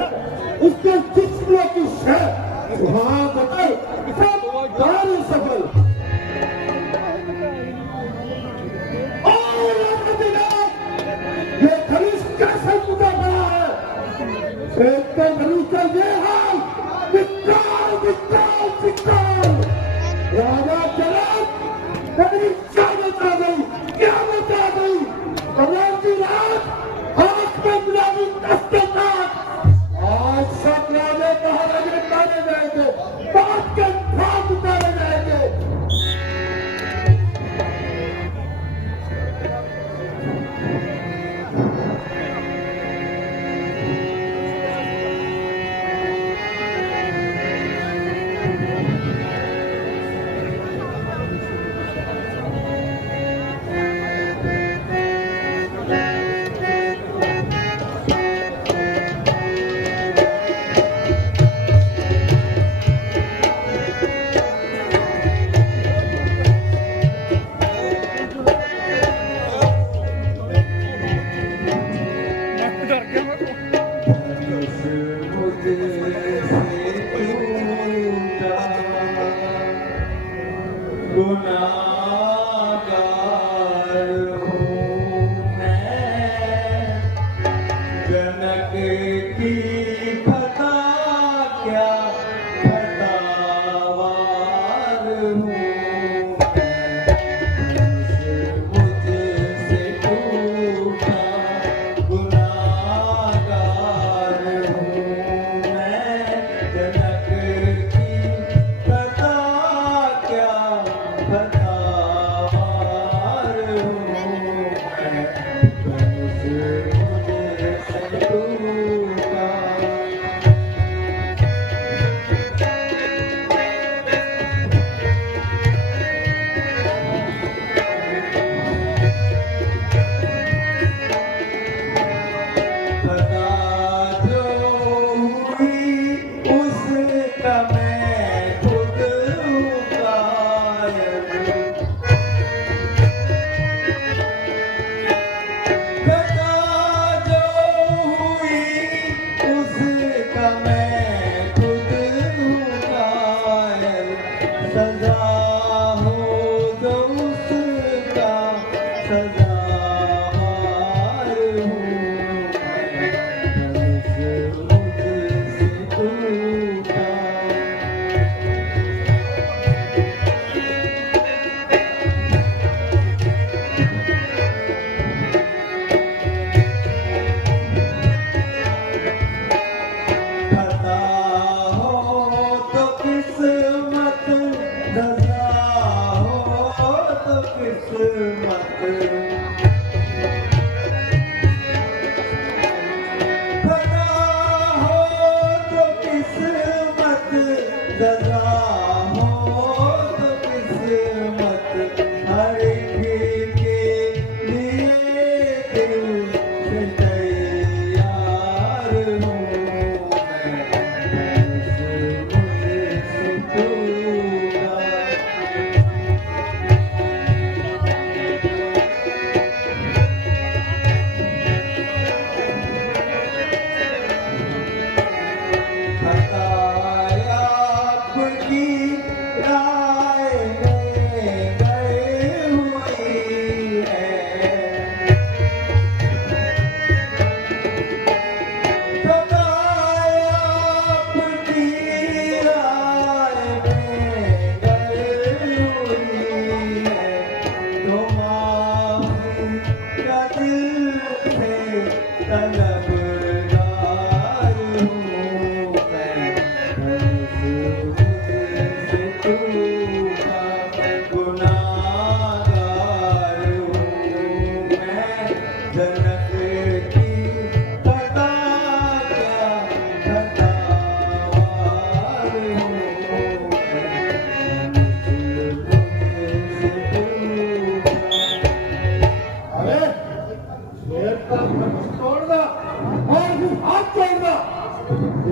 है उसके जिस्म की शह वहां बदल सब गाड़ी सफल और ये धनुष कैसे टूटा पड़ा है एक तो धनुष का ये हाल विकराल विकराल विकराल राजा जनक कभी क्या बता गई क्या बता गई भगवान की रात आंख में गुलाबी दस्ते आज सब राजे महाराजे उतारे जाएंगे बात के भाग उतारे जाएंगे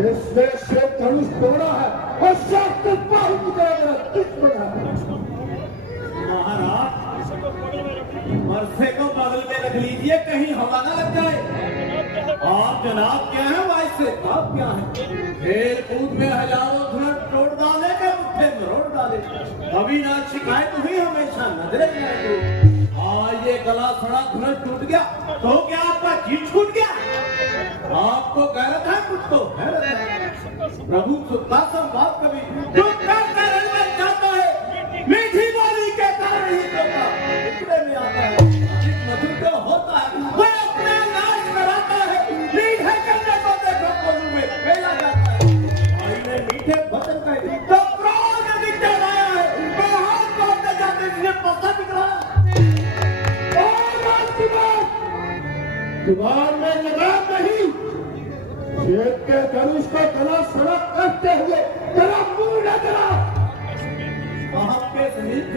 इसमें से धनुष तोड़ा है और शास्त्र पाल की तरह दुश्मन है। महाराज मरसे को बगल में रख लीजिए, कहीं हवा ना लग जाए। आप जनाब क्या है वैसे आप क्या है? खेल कूद में हजारों धुरंध तोड़ डाले के मुट्ठे मरोड़ डाले, कभी ना शिकायत हुई, हमेशा नजरे में। आज ये गला सड़ा धुरंध टूट गया तो क्या आपका जी छूट गया? आपको गैरत है, कुछ तो हैरत है। प्रभु सुखदा संवाद कभी जो कर जाता है, मीठी बोली के कारण ही होता इतने में आता है, मधुर जो होता है वह अपना नाच कराता है, मीठे करने को देखो कोलू में फेला जाता है। भाई ने मीठे वचन कहे तो क्रोध निकल आया है, बहुत बोलते जाते इसने पता निकला। जुबान में लगाम नहीं, शेर के धनुष को गला सड़क करते हुए तेरा मुंह न जला। आपके समीप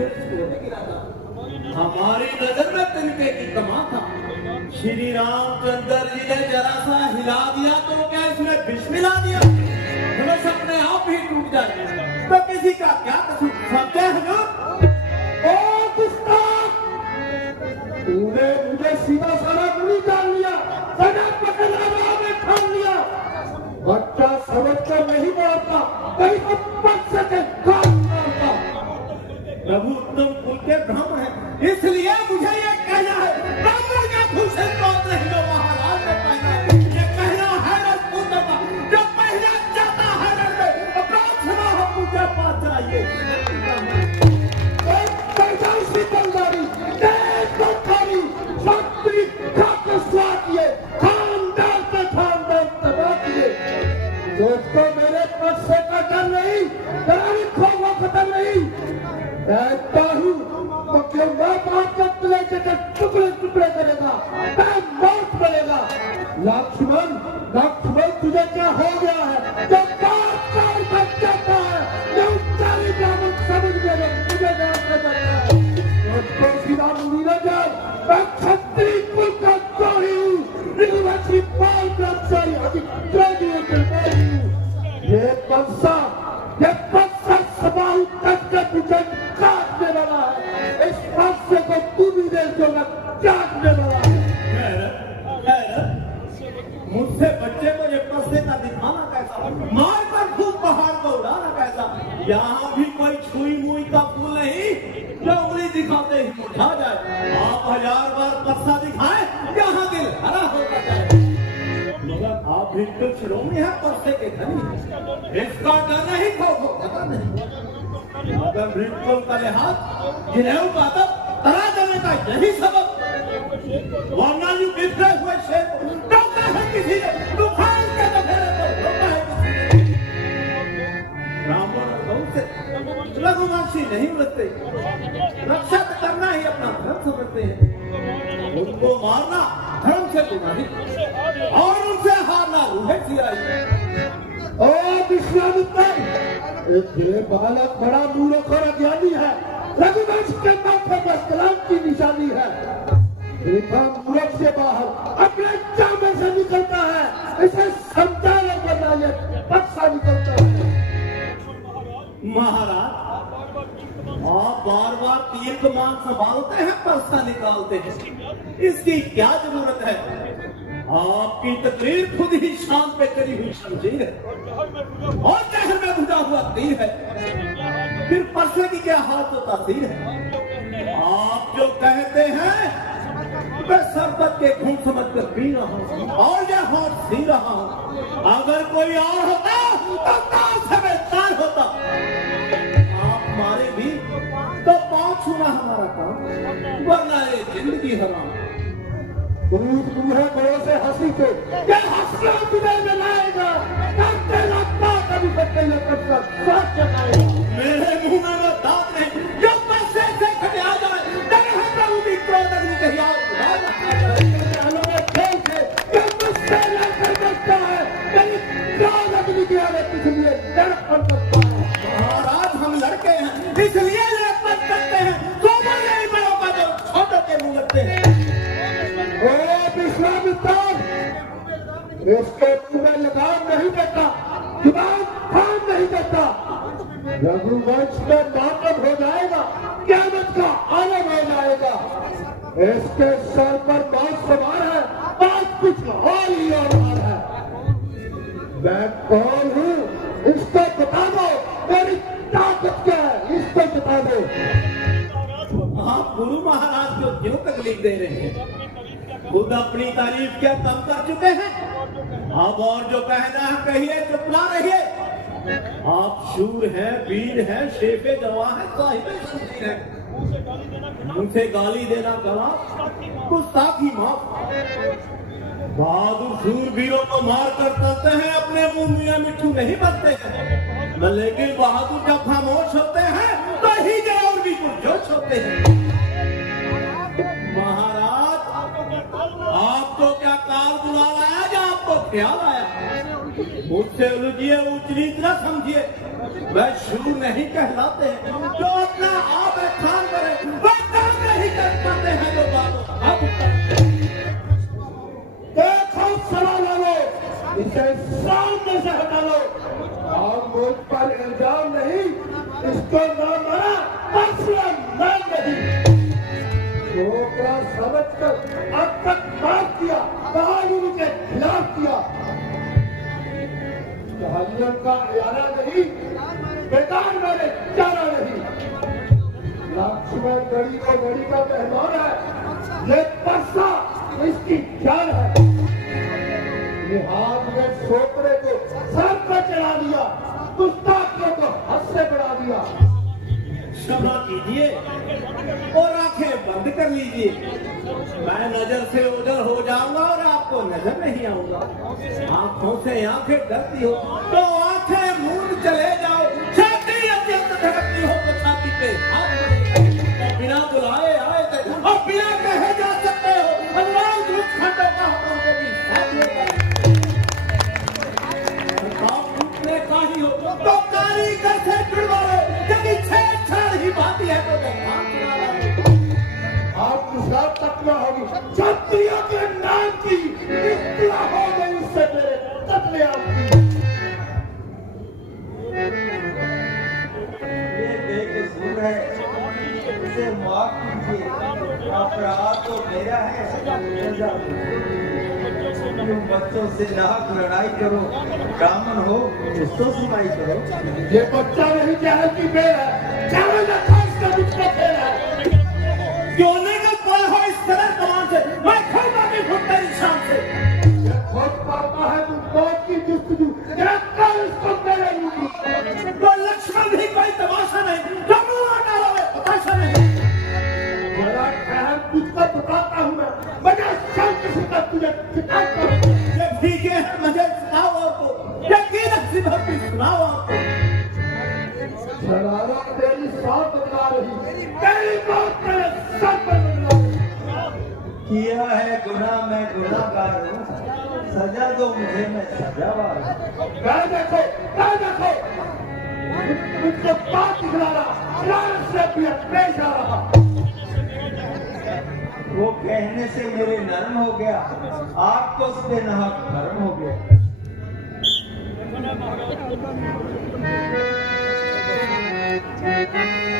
गिरा था, हमारी नजर में तिनके की कमाल था। श्री रामचंद्र जी ने जरा सा हिला दिया तो क्या इसमें विष मिला दिया? धनुष अपने आप ही टूट जाए तो किसी का क्या कसूर? समझे हजूर? ओ गुस्ताख, तूने मुझे सीधा साधा गुली डाल लिया, सजा पकड़ना में ठान लिया। बच्चा समझ कर नहीं मारता, कहीं पक्ष से काट मारता। प्रभु तुम खुद के ब्रह्म है, इसलिए मुझे ये कहना है, ब्राह्मण का भूषण तो नहीं जो महाराज ने पहना है। ये कहना है राजपूत का, जो पहना जाता है रण में, तो प्रार्थना हो मुझे पास चाहिए। पैदाइशी बलदारी, तेज बलदारी, शक्ति खाक स्वाद ये, खानदान पे खानदान तबाह किए। दोस्तों मेरे पक्ष से का डर नहीं, तेरी खोवा खतर नहीं। कहता हूँ तो क्यों मैं बात का तुले के टुकड़े टुकड़े करेगा, मैं मौत करेगा। लक्ष्मण लक्ष्मण तुझे क्या हो गया है? जो बात कर सकता है, जो चाली ब्राह्मण समझ गए मुझे जान कर सकता है। उसको सीधा मुड़ी न जाए, मैं क्षत्रिय कुल का द्रोही हूँ, निर्वाची पाल ब्रह्मचारी अधिकारी के मैं हूँ। ये पंसा सबाहु तक का तुझे काटने वाला है, इस हादसे को तू भी देख जो काटने वाला है। मुझसे बच्चे को ये पस्ते का दिखाना कैसा, मार कर खूब पहाड़ को उड़ाना कैसा? यहाँ भी कोई छुई मुई का फूल नहीं जो उंगली दिखाते ही मुरझा जाए। आप 1000 बार पस्ता दिखाए, यहाँ दिल हरा होता जाए। मगर आप भी तो शिरोमणि है, पस्ते के धनी, इसका डर नहीं, खौफ पता नहीं। अगर मृत्यु का लिहाज जिन्हें पाता तरा देने का यही सबब, वरना यू बिखरे हुए शेर टोका है किसी ने, तूफान के दफेरे को रोका है किसी ने। ब्राह्मण और गौ से लघुवंशी नहीं उड़ते, रक्षा करना ही अपना धर्म समझते हैं। उनको मारना धर्म से गुनाही और उनसे हारना रूहे सियाई। ओ विश्वामित्र, ये बालक बड़ा मूर्ख और अज्ञानी है, रघुवंश के माथे पर कलंक की निशानी है। रेखा मूर्ख से बाहर अपने जामे से निकलता है, इसे समझाने करना ये पक्सा निकलता है। महाराज आप बार बार तीर कमान संभालते हैं, पर्सा निकालते हैं, इसकी क्या जरूरत है? आपकी तकरीर खुद ही शान पे करी हुई शमशीर है और जहर में भुजा हुआ तीर है, फिर पर्से की क्या हाथ तो तासीर है? आप जो कहते हैं मैं सरबत के घूम समझ कर पी रहा हूँ और यह हाथ सी रहा हूँ। अगर कोई और होता तो तार से मैं तार होता। आप मारे भी तो पाँव छूना हमारा काम, वरना ये जिंदगी हराम। दूध दूल्हे बड़ों से हंसी के क्या हंसना तुझे मिलाएगा, तेरा बात अभी बच्चे ने कर साथ चलाएगा। मेरे मुंह में वो दांत नहीं जो पैसे से खटिया जाए, डर है प्रभु की क्रोध अग्नि कहीं और खेल से क्या मुझसे लड़कर बचता है, मेरी क्रोध अग्नि की आगे इसलिए लड़कर बचता है। महाराज हम लड़के हैं इसलिए लड़कर करते हैं, तो बड़े बड़ों का जो छोटों के मुंह लगते हैं। विश्वामित्र, इसके मुंह में लगाम नहीं देता, जुबान थाम नहीं देता। रघुवंश में मातम हो जाएगा, क़यामत का आलम हो जाएगा। इसके सर पर बात सवार है, बात कुछ और ही और कौन हूँ इसको बता दो, मेरी ताकत क्या है इसको बता दो। आप गुरु महाराज को क्यों तकलीफ दे रहे हैं? खुद अपनी तारीफ क्या कम कर चुके हैं। अब और जो कहना है कहिए, चुप ना रहिए। आप शूर हैं, वीर हैं, शेफे जवा हैं, साहिबे शमशीर हैं। मुझसे गाली देना गला, गुस्ताखी माफ। बहादुर शूरवीरों को मार कर चलते हैं, अपने मुंह मियां मिट्ठू नहीं बनते हैं। लेकिन बहादुर जब खामोश होते हैं तो ही जय और भी पुरजोश होते हैं। महाराज, आपको क्या काल बुला लाया या आपको ख्याल आया? मुझसे उलझिए, ऊंच नीच न समझिए। वह शूर नहीं कहलाते हैं जो अपना आप खान करे, वह काम नहीं कर पाते हैं जो बातों अब देखो सला लो, इसे सामने से हटा लो और मुझ पर इल्जाम नहीं, इसको न मारा असलम नाम नहीं। छोकरा समझ कर अब तक मार किया, बहादुरी के खिलाफ किया। कहानियों का यारा नहीं, बेकार मैंने जाना नहीं। लक्ष्मण गढ़ी को गढ़ी का मेहमान है, ये परसा इसकी जान है। ये हाथ में छोकरे को सर पर चढ़ा दिया, गुस्ताखियों को हद से बढ़ा दिया। क्षमा कीजिए और आंखें बंद कर लीजिए। मैं नजर से ओझल हो जाऊंगा और आपको नजर नहीं आऊंगा। आंखों से आंखें डरती हो तो आंखें मूंद चले जाओ। छाती अत्यंत धड़कती हो तो छाती पे हाथ मारेगा। बिना बुलाए आए थे और बिना कहे जा सकते हो। अनुराग दूध खंडों का हमको भी साथ लेगा। आप टूटने का ही हो तो कारीगर से जुड़वा लो, यदि छेड़छाड़ ही बात है तो आप निशान तक न होगी। क्षत्रियों के नाम की इस्तेमाल हो गई, उससे मेरे कत्ले आपकी। ये बेकसूर है, इसे माफ कीजिए। अपराध तो मेरा है, तुम बच्चों से नाहक लड़ाई करो, ब्राह्मण हो उसको सुनाई करो। ये बच्चा नहीं चाहे कि बेर है, चाहे न खास का मुझको खेल है। क्यों नहीं कोई हो इस तरह कमान से, मैं खोगा नहीं फुटता इंसान से। ये खोज पाता है तुम मौत की जुस्तजू, गिरफ्तार इसको मेरे रूप। तो लक्ष्मण भी कोई तमाशा नहीं, जमुआ डालो में तमाशा नहीं। मेरा कहर तुझको बताता हूँ मैं शांति से कर तुझे सिखाता हूँ। ये ठीक है, मुझे सुनाओ आपको, यकीन से भक्ति सुनाओ आपको। शरारा तेरी साथ बदला रही, तेरी मौत तेरे सर पर बदला रही। किया है गुनाह, मैं गुनाहगार हूँ, सजा दो मुझे, मैं सजावार हूँ। मैं देखो मुझको बात दिखला रहा, रात से भी पेश आ रहा। वो कहने से मेरे नरम हो गया, आपको उस पे नाहक धर्म हो गया। Thank you.